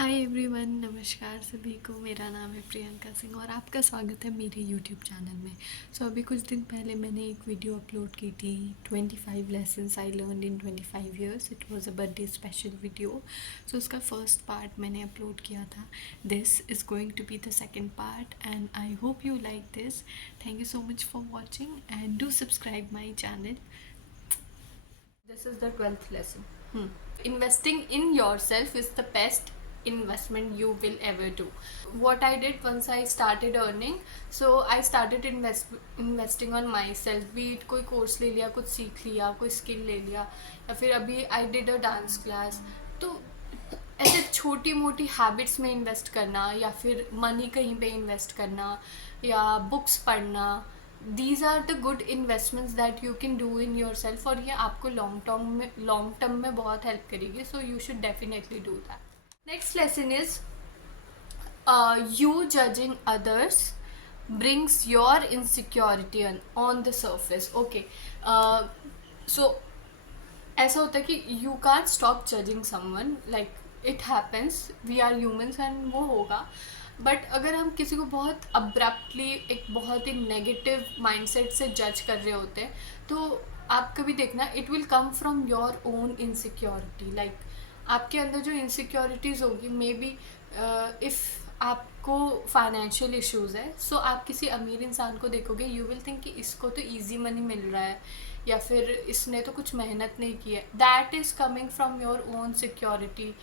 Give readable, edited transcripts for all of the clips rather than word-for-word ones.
Hi everyone, नमस्कार सभी को। मेरा नाम है प्रियंका सिंह और आपका स्वागत है मेरे यूट्यूब चैनल में। अभी कुछ दिन पहले मैंने एक वीडियो अपलोड की थी, 25 lessons I learn in 25 years. It was a birthday special video. उसका फर्स्ट पार्ट मैंने अपलोड किया था। This is going to be the second part and I hope you like this. Thank you so much for watching and do subscribe my channel. This is the 12th lesson. Investing in yourself is the best investment you will ever do. What I did once I started earning, so I started investing on myself. Be it कोई course ले लिया, कुछ सीख लिया, कोई skill ले लिया, या फिर अभी I did a dance class. तो ऐसे छोटी मोटी हैबिट्स में इन्वेस्ट करना, या फिर मनी कहीं पे इन्वेस्ट करना, या बुक्स पढ़ना, these are the good investments that you can do in your self. और ये आपको लॉन्ग टर्म में बहुत हेल्प करेगी. So you should definitely do that. Next lesson is you judging others brings your insecurity on the surface. Okay, so ऐसा होता है कि you can stop judging someone. Like it happens, we are humans and वो होगा. But अगर हम किसी को बहुत अब्रप्टली, एक बहुत ही नेगेटिव माइंडसेट से जज कर रहे होते हैं, तो आप कभी देखना, it will come from your own insecurity. Like आपके अंदर जो इनसिक्योरिटीज़ होगी, मे बी इफ़ आपको फाइनेंशियल इश्यूज़ है, सो आप किसी अमीर इंसान को देखोगे, यू विल थिंक कि इसको तो ईजी मनी मिल रहा है, या फिर इसने तो कुछ मेहनत नहीं की है. That is coming from your own security,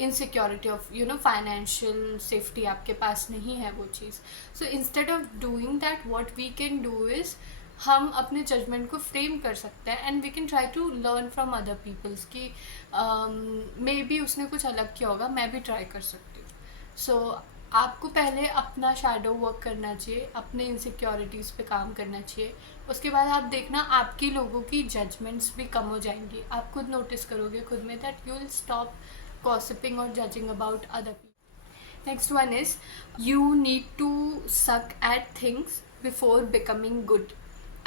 insecurity of financial safety. आपके पास नहीं है वो चीज़. So instead of doing that, what we can do is, हम अपने जजमेंट को फ्रेम कर सकते हैं and we can try to learn from other peoples की मे बी उसने कुछ अलग किया होगा, मैं भी ट्राई कर सकती हूँ. सो आपको पहले अपना शैडो वर्क करना चाहिए, अपने इनसिक्योरिटीज़ पे काम करना चाहिए. उसके बाद आप देखना, आपकी लोगों की जजमेंट्स भी कम हो जाएंगी. आप खुद नोटिस करोगे खुद में that you will stop gossiping or judging about other people. Next one is, you need to suck at things before becoming good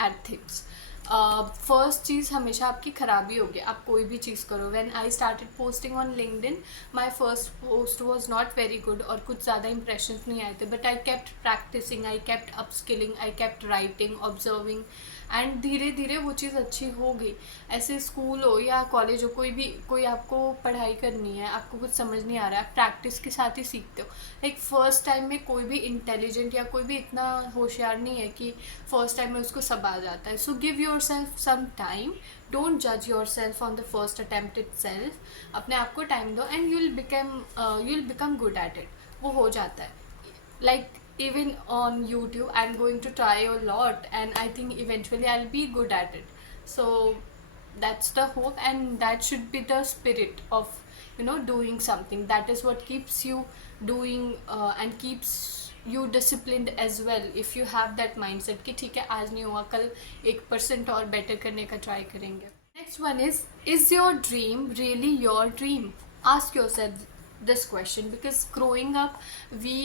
at things. First चीज़ हमेशा आपकी ख़राबी होगी. आप कोई भी चीज़ करो. When I started posting on LinkedIn, my first post was not very good और कुछ ज़्यादा इंप्रेशंस नहीं आए थे. But I kept practising, I kept upskilling, I kept writing, observing, and धीरे धीरे वो चीज़ अच्छी हो गई. ऐसे स्कूल हो या कॉलेज हो, कोई आपको पढ़ाई करनी है, आपको कुछ समझ नहीं आ रहा है, आप प्रैक्टिस के साथ ही सीखते हो. लाइक फर्स्ट टाइम में कोई भी इंटेलिजेंट या कोई भी इतना होशियार नहीं है कि फर्स्ट टाइम में उसको सब आ जाता है. So give yourself some time. Don't जज yourself on the first attempt itself. अपने आप को टाइम दो and you will become good at it. वो हो जाता है. Like even on YouTube, I'm going to try a lot and I think eventually I'll be good at it. So that's the hope, and that should be the spirit of doing something. That is what keeps you doing and keeps you disciplined as well. If you have that mindset कि ठीक है, आज नहीं हुआ, कल 1% और better करने का try करेंगे. Next one is your dream really your dream? Ask yourself this question, because growing up we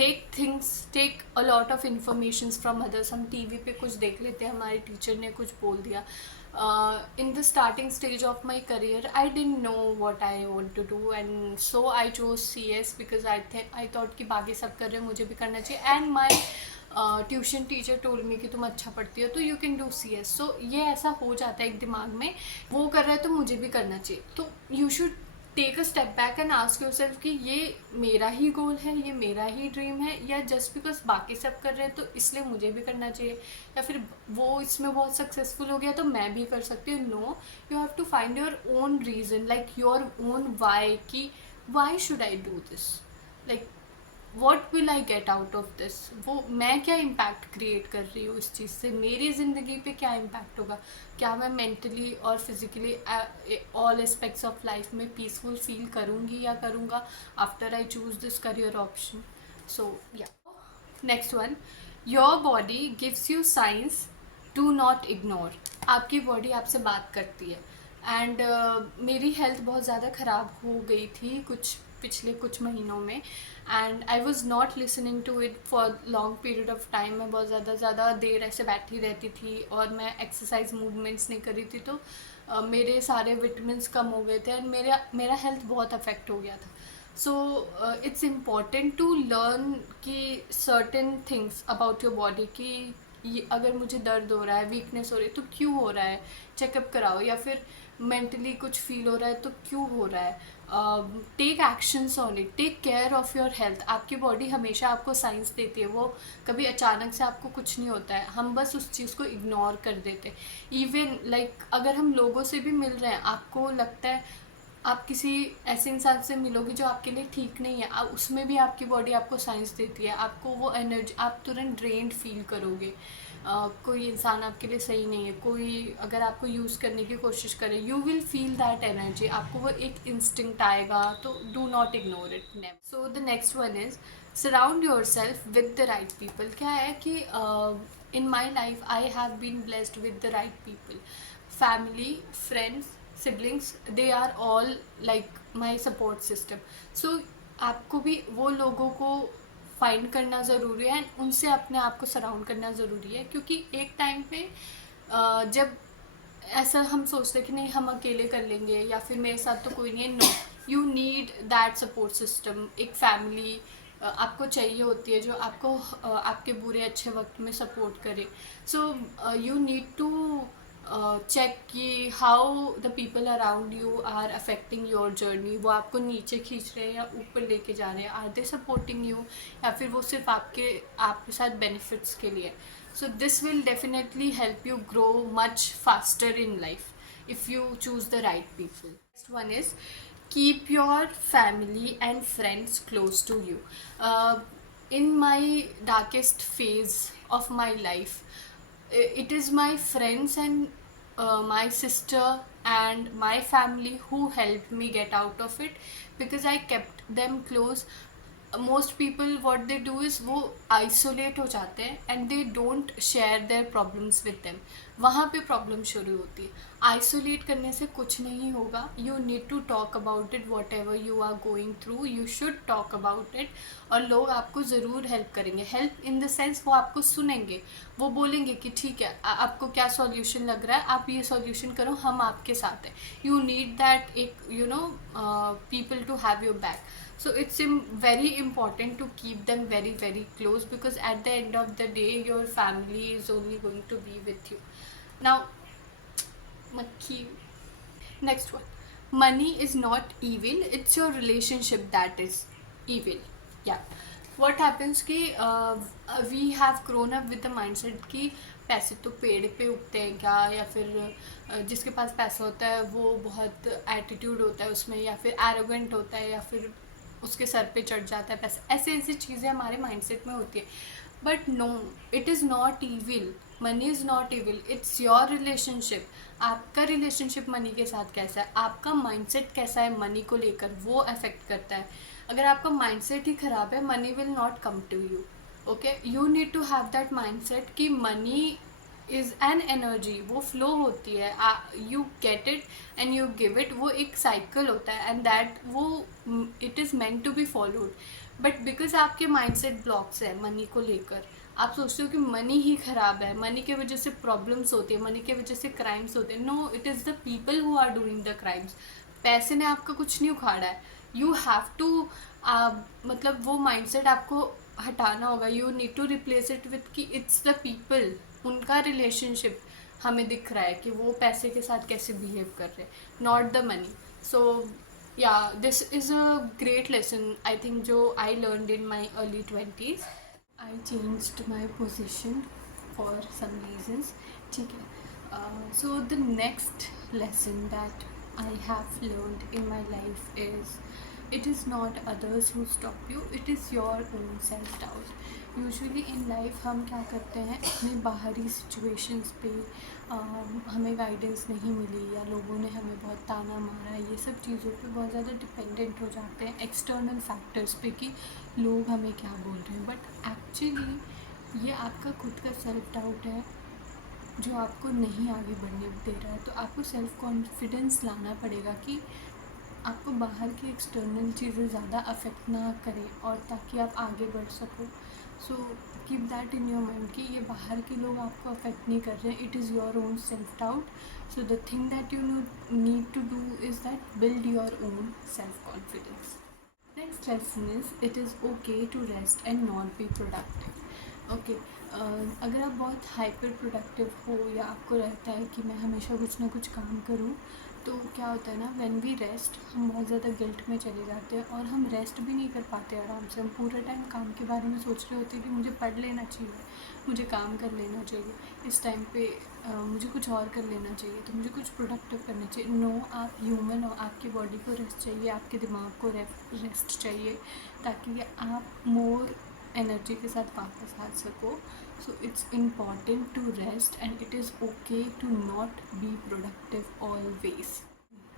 take a lot of informations from others. हम टीवी पे कुछ देख लेते हैं, हमारे टीचर ने कुछ बोल दिया. In the starting stage of my career, I didn't know what I want to do, and so I chose CS because I thought कि बाकी सब कर रहे हैं, मुझे भी करना चाहिए. And my tuition teacher told me कि तुम अच्छा पढ़ती हो तो यू कैन डू CS. सो ये ऐसा हो जाता है एक दिमाग में, वो कर रहा है तो मुझे भी करना चाहिए. तो you should take a step back and ask yourself कि ये मेरा ही गोल है, ये मेरा ही ड्रीम है, या जस्ट बिकॉज बाकी सब कर रहे हैं तो इसलिए मुझे भी करना चाहिए, या फिर वो इसमें बहुत सक्सेसफुल हो गया तो मैं भी कर सकती हूँ. No, you have to find your own reason, like your own why, कि why should I do this, like what will I get out of this. वो मैं क्या इम्पैक्ट क्रिएट कर रही हूँ इस चीज़ से, मेरी ज़िंदगी पे क्या इम्पैक्ट होगा, क्या मैं मेंटली और physically all aspects of life में पीसफुल फील करूँगी या करूँगा after I choose this career option. So या next one, your body gives you signs, do not ignore. आपकी बॉडी आपसे बात करती है. एंड मेरी हेल्थ बहुत ज़्यादा ख़राब हो गई थी पिछले कुछ महीनों में, and I was not listening to it for long period of time. मैं बहुत ज़्यादा देर ऐसे बैठी रहती थी और मैं एक्सरसाइज मूवमेंट्स नहीं कर रही थी. तो मेरे सारे विटामिन्स कम हो गए थे एंड मेरा हेल्थ बहुत अफेक्ट हो गया था. So it's important to learn कि certain things about your body कि ये अगर मुझे दर्द हो रहा है, वीकनेस हो रही है तो क्यों हो रहा है, चेकअप कराओ. या फिर मेंटली कुछ फील हो रहा है तो क्यों हो रहा है. Take actions on it, take care of your health. आपकी बॉडी हमेशा आपको साइंस देती है, वो कभी अचानक से आपको कुछ नहीं होता है, हम बस उस चीज़ को इग्नोर कर देते. इवन लाइक अगर हम लोगों से भी मिल रहे हैं, आपको लगता है आप किसी ऐसे इंसान से मिलोगे जो आपके लिए ठीक नहीं है, उसमें भी आपकी बॉडी आपको साइंस देती है, आपको वो एनर्जी, आप तुरंत ड्रेन्ड फील करोगे. कोई इंसान आपके लिए सही नहीं है, कोई अगर आपको यूज़ करने की कोशिश करे, you will feel that energy, आपको वो एक इंस्टिंक्ट आएगा. तो do not ignore it. So the next one is surround yourself with the right people. क्या है कि in my life I have been blessed with the right people. Family, friends, siblings, they are all like my support system. So आपको भी वो लोगों को find करना ज़रूरी है एंड उनसे अपने आप को सराउंड करना ज़रूरी है. क्योंकि एक टाइम पे जब ऐसा हम सोचते हैं कि नहीं हम अकेले कर लेंगे या फिर मेरे साथ तो कोई नहीं है, no, you need that support system. एक फैमिली आपको चाहिए होती है जो आपको आपके बुरे अच्छे वक्त में सपोर्ट करे. So you need to check कि how the people around you are affecting your journey. वो आपको नीचे खींच रहे हैं या ऊपर लेके जा रहे हैं, आर दे सपोर्टिंग यू, या फिर वो सिर्फ आपके साथ बेनिफिट्स के लिए. So this will definitely help you grow much faster in life if you choose the right people. Next one is keep your family and friends close to you. In my darkest phase of my life, it is my friends and my sister and my family who helped me get out of it, because I kept them close. Most people what they do is वो isolate हो जाते हैं and they don't share their problems with them. वहाँ पे problem शुरू होती है. Isolate करने से कुछ नहीं होगा. You need to talk about it. Whatever you are going through you should talk about it. और लोग आपको ज़रूर हेल्प करेंगे. हेल्प इन द सेंस वो आपको सुनेंगे, वो बोलेंगे कि ठीक है आपको क्या सॉल्यूशन लग रहा है, आप ये सॉल्यूशन करो, हम आपके साथ हैं. यू नीड दैट एक people to have your back. So it's very important to keep them very very close, because at the end of the day your family is only going to be with you. Now, Makhi. Next one. Money is not evil, it's your relationship that is evil. Yeah. What happens कि we have grown up with the mindset कि पैसे तो पेड़ पे उगते हैं क्या, या फिर जिसके पास पैसा होता है वो बहुत एटीट्यूड होता है उसमें, या फिर एरोगेंट होता है, या फिर उसके सर पे चढ़ जाता है पैसा. ऐसे ऐसी चीज़ें हमारे माइंडसेट में होती है. But no, it is not evil. Money is not evil, it's your relationship. आपका रिलेशनशिप मनी के साथ कैसा है, आपका माइंडसेट कैसा है मनी को लेकर, वो अफेक्ट करता है. अगर आपका माइंडसेट ही ख़राब है, money will not come to you. Okay, you need to have that mindset कि मनी इज़ एन एनर्जी, वो फ्लो होती है, you get it and you give it. वो एक साइकिल होता है एंड दैट वो it is meant to be followed. But because आपके माइंडसेट ब्लॉक्स है मनी को लेकर, आप सोचते हो कि मनी ही ख़राब है, मनी की वजह से प्रॉब्लम्स होती है, मनी की वजह से क्राइम्स होते हैं. No, it is the people who are doing the crimes. पैसे ने आपका कुछ नहीं उखाड़ा है. यू हैव टू मतलब वो माइंडसेट आपको हटाना होगा. You need to replace it with कि इट्स द पीपल, उनका रिलेशनशिप हमें दिख रहा है कि वो पैसे के साथ कैसे बिहेव कर रहे हैं, not the money. So yeah this is a great lesson I think जो I learned in my early 20s. I changed my position for some reasons. ठीक है. So the next lesson that I have learned in my life is it is not others who stop you, it is your own self doubt. Usually in life हम क्या करते हैं, अपने बाहरी situations पे हमें गाइडेंस नहीं मिली या लोगों ने हमें बहुत ताना मारा, ये सब चीज़ों पे बहुत ज़्यादा डिपेंडेंट हो जाते हैं एक्सटर्नल फैक्टर्स पे कि लोग हमें क्या बोल रहे हैं. बट एक्चुअली ये आपका खुद का सेल्फ डाउट है जो आपको नहीं आगे बढ़ने दे रहा है. तो आपको सेल्फ कॉन्फिडेंस लाना पड़ेगा कि आपको बाहर की एक्सटर्नल चीज़ें ज़्यादा अफेक्ट ना करें, और ताकि आप आगे बढ़ सको. So keep that in your mind कि ये बाहर के लोग आपको अफेक्ट नहीं कर रहे हैं, it is your own self doubt. So the thing that you need to do is that build your own self confidence. Next lesson is it is okay to rest and not be productive. Okay अगर आप बहुत hyper productive हो या आपको रहता है कि मैं हमेशा कुछ ना कुछ काम करूँ, तो क्या होता है ना, व्हेन वी रेस्ट हम बहुत ज़्यादा गिल्ट में चले जाते हैं और हम रेस्ट भी नहीं कर पाते आराम से. हम पूरा टाइम काम के बारे में सोच रहे होते हैं कि मुझे पढ़ लेना चाहिए, मुझे काम कर लेना चाहिए, इस टाइम पे मुझे कुछ और कर लेना चाहिए, तो मुझे कुछ प्रोडक्टिव करना चाहिए. नो, आप ह्यूमन हो, आपकी बॉडी को रेस्ट चाहिए, आपके दिमाग को रेस्ट चाहिए, ताकि आप मोर एनर्जी के साथ वापस आ सको. So it's important to rest and it is okay to not be productive always.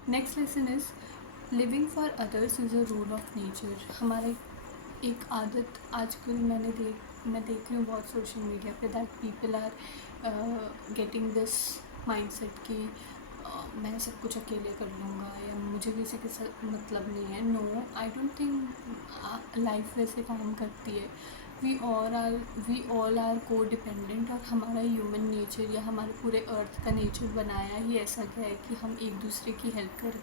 Next lesson is living for others is a rule of nature. हमारे एक आदत आजकल मैं देख रही हूँ बहुत सोशल मीडिया पे, that people are getting this mindset कि मैं सब कुछ अकेले कर लूँगा या मुझे किसी के साथ मतलब नहीं है. No, I don't think life वैसे काम करती है. We all are codependent, और हमारा ह्यूमन नेचर या हमारे पूरे अर्थ का नेचर बनाया ही ऐसा गया है कि हम एक दूसरे की हेल्प करें.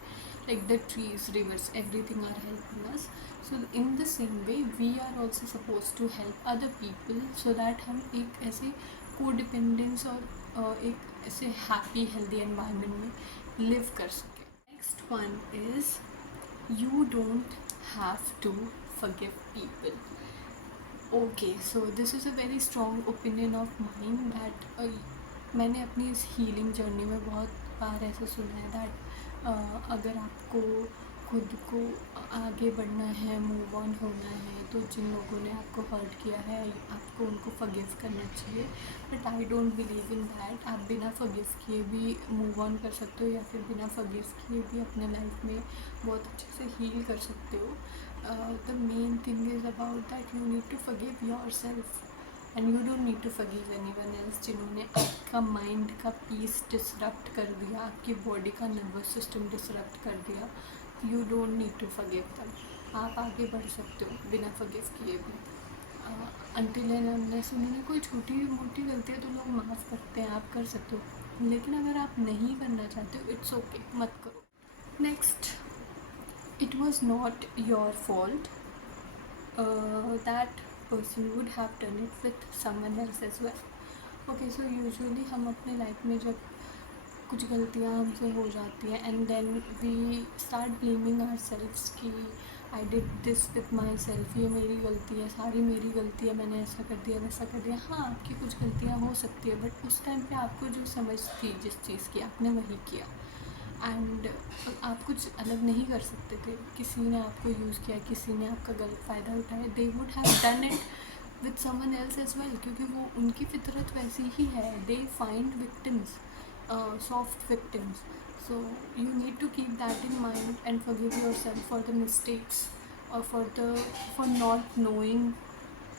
Like the trees, rivers, everything are helping us. So in the same way we are also suppose to help other people, so that हम एक ऐसे को डिपेंडेंस और एक ऐसे हैप्पी हेल्दी एनवायरनमेंट में लिव कर सकें. Next one is you don't have to forgive people. Okay, so this is a very strong opinion of mind that मैंने अपनी इस हीलिंग जर्नी में बहुत बार ऐसा सुना है दैट अगर आपको खुद को आगे बढ़ना है, मूव ऑन होना है, तो जिन लोगों ने आपको हर्ट किया है आपको उनको फॉरगिव करना चाहिए. But I don't believe in that. आप बिना फॉरगिव किए भी मूव ऑन कर सकते हो या फिर बिना फॉरगिव किए भी अपने लाइफ में बहुत अच्छे से हील कर सकते हो. The main thing is about that you need to forgive yourself and you don't need to forgive anyone else जिन्होंने आपका माइंड का पीस डिसरप्ट कर दिया, आपकी बॉडी का नर्वस सिस्टम डिसरप्ट कर दिया. You don't need to forgive them. आप आगे बढ़ सकते हो बिना फॉरगिव किए भी. अनटिल एंड अनलेस उन्होंने कोई छोटी मोटी गलती है तो लोग माफ़ करते हैं, आप कर सकते हो. लेकिन अगर आप नहीं करना चाहते हो, इट्स ओके, मत करो. Next, it was not your fault. That person would have done it with someone else as well. Okay, so usually हम अपने लाइफ में जब कुछ गलतियाँ हमसे हो जाती हैं and then we start blaming our selves कि I did this with my self, ये मेरी गलती है, सारी मेरी गलती है, मैंने ऐसा कर दिया वैसा कर दिया. हाँ, आपकी कुछ गलतियाँ हो सकती है, बट उस टाइम पे आपको जो समझ थी जिस चीज़ की, आपने वही किया. एंड आप कुछ अलग नहीं कर सकते थे. किसी ने आपको यूज़ किया, किसी ने आपका गलत फ़ायदा उठाया. They would have done it with someone else as well, क्योंकि वो उनकी फितरत वैसी ही है. They find victims, soft victims. So you need to keep that in mind and forgive yourself for the mistakes और for not knowing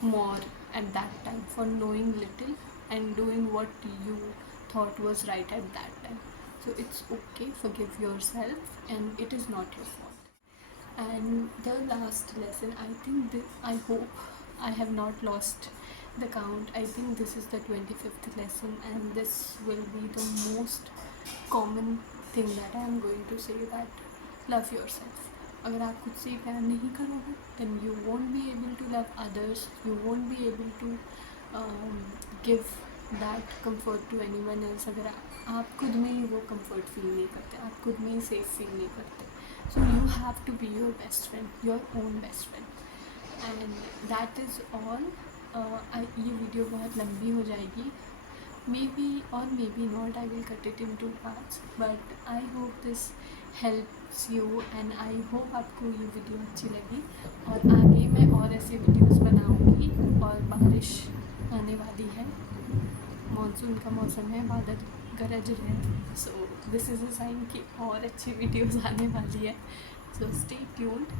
more at that time, for knowing little and doing what you thought was right at that time. So it's okay, forgive yourself, and it is not your fault. And the last lesson, I think I hope I have not lost the count. I think this is the 25th lesson, and this will be the most common thing that I am going to say, that love yourself. अगर आप खुद से ही प्यार नहीं करोगे, then you won't be able to love others, you won't be able to give that comfort to anyone else. अगर आप खुद में ही वो comfort feel नहीं करते, आप खुद में ही safe feel नहीं करते. So you have to be your best friend, your own best friend. And that is all. ये वीडियो बहुत लंबी हो जाएगी, maybe or maybe not. I will cut it into parts, but I hope this helps you and I hope आपको ये video अच्छी लगी. और आगे मैं और ऐसे वीडियोस बनाऊंगी. और बारिश आने वाली है, मॉनसून का मौसम है, बादल गरज रहे हैं. So this is a sign कि और अच्छी वीडियोस आने वाली है. So stay tuned.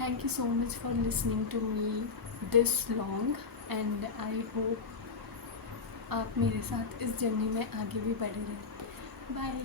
Thank you so much for listening to me this long, and I hope आप मेरे साथ इस जर्नी में आगे भी बढ़े रहें. बाय.